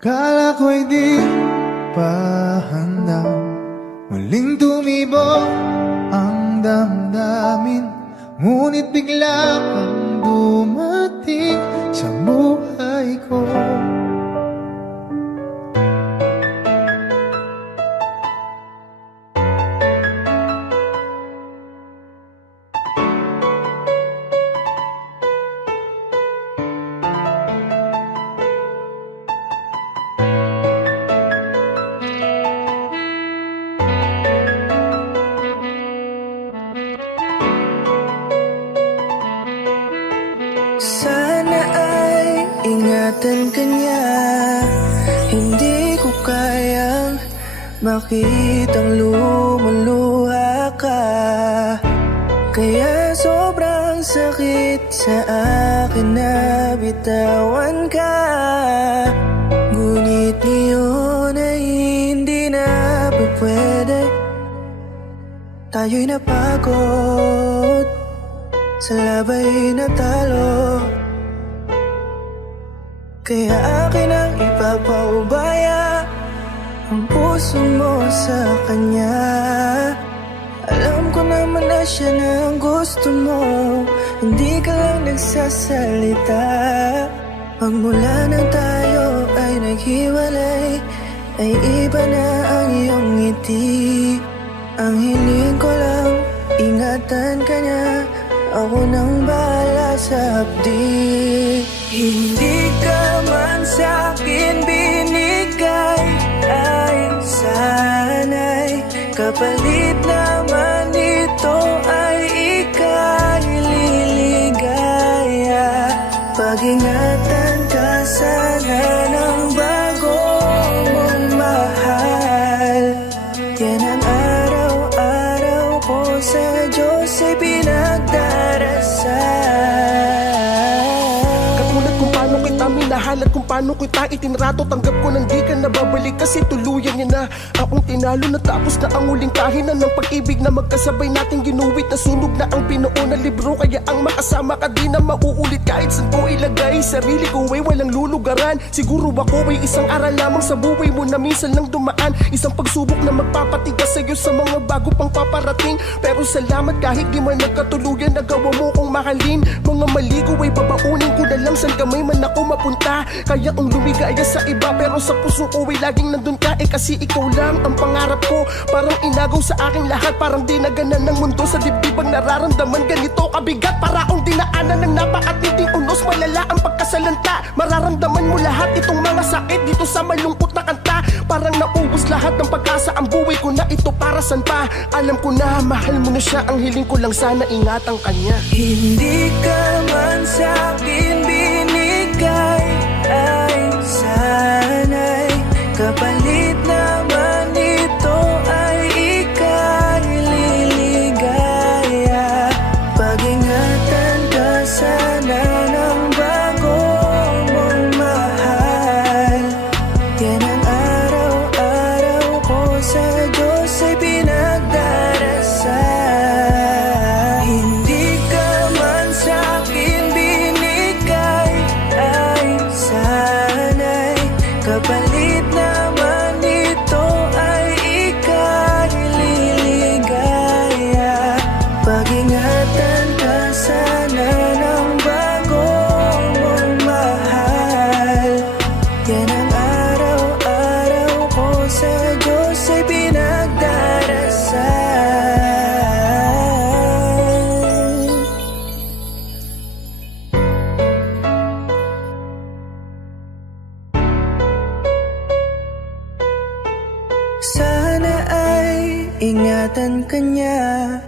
Kala ko'y di pa handa, muling tumibok ang damdamin. Ngunit bigla kang dumating sa buhay ko. Sana ay ingatan ka niya. Hindi ko kayang makitang lumuluha ka. Kaya sobrang sakit sa akin na bitawan ka. Ngunit ngayon ay hindi na pwede. Tayo'y napagod sa labay na talo. Kaya akin ang ipapaubaya ang puso mo sa kanya. Alam ko naman na siya na ang gusto mo, hindi ka lang nagsasalita. Pagmula nang tayo ay naghiwalay, ay iba na ang iyong ngiti. Ang hiling ko lang, ingatan ka niya. Ako nang bahala sa hapdi. Hindi ka man sa'kin binigay, ay sana'y kapalit naman ito ay ika'y liligaya. Pag-ingatan ka sana ng bago mong mahal. Yan ang araw-araw ko sa Diyos ay pinagdarasal. Katulad kung paano kita minahal at kung paano kita itinrato, tanggap ko nang di ka nababalik kasi tuluyan niya na akong tinalo. Natapos na ang huling kahinan ng pag-ibig na magkasabay nating ginuwit. Nasunog na ang pinuo na libro, kaya ang makasama ka di na mauulit. Kahit saan ko ilagay sarili ko ay walang lulugaran. Siguro ako ay isang aral lamang sa buhay mo na minsan lang dumaan. Isang pagsubok na magpapatigas sa'yo sa mga bago pang paparating. Pero salamat kahit di man nagkatuluyan, nagawa mo kong mahalin. Mga mali ko ay babaunin ko na lang saan kamay man ako mapunta. Kaya ang lumigaya sa iba pero sa puso ko ay laging nandun ka. Kasi ikaw lang ang pangarap ko. Parang inagaw sa aking lahat, parang dinaganan ng mundo sa dibdib ang nararamdaman. Ganito kabigat para akong dinaanan ng napakatinding unos. Malala ang pagkasalanta, mararamdaman mo lahat itong mga sakit dito sa malungkot na kanta. Parang naubos lahat ng pag-asa, ang buhay ko na ito para saan pa. Alam ko na mahal mo na siya, ang hiling ko lang sana ingatan kanya. Hindi ka man sa'kin binigay, ay sana'y kapalit naman ito ay ika'y liligaya. Pag-ingatan ka sana ng bago mong mahal. Yan ang araw-araw ko sa Diyos ay pinagdarasal. Hindi ka man sa'kin binigay, ay sana'y kapalit naman ito ay ika'y liligaya. Pag-ingatan ka sana ng bago mong mahal. Yan ang araw-araw ko sa Diyos ay pinagdarasal. Sana ay ingatan ka niya.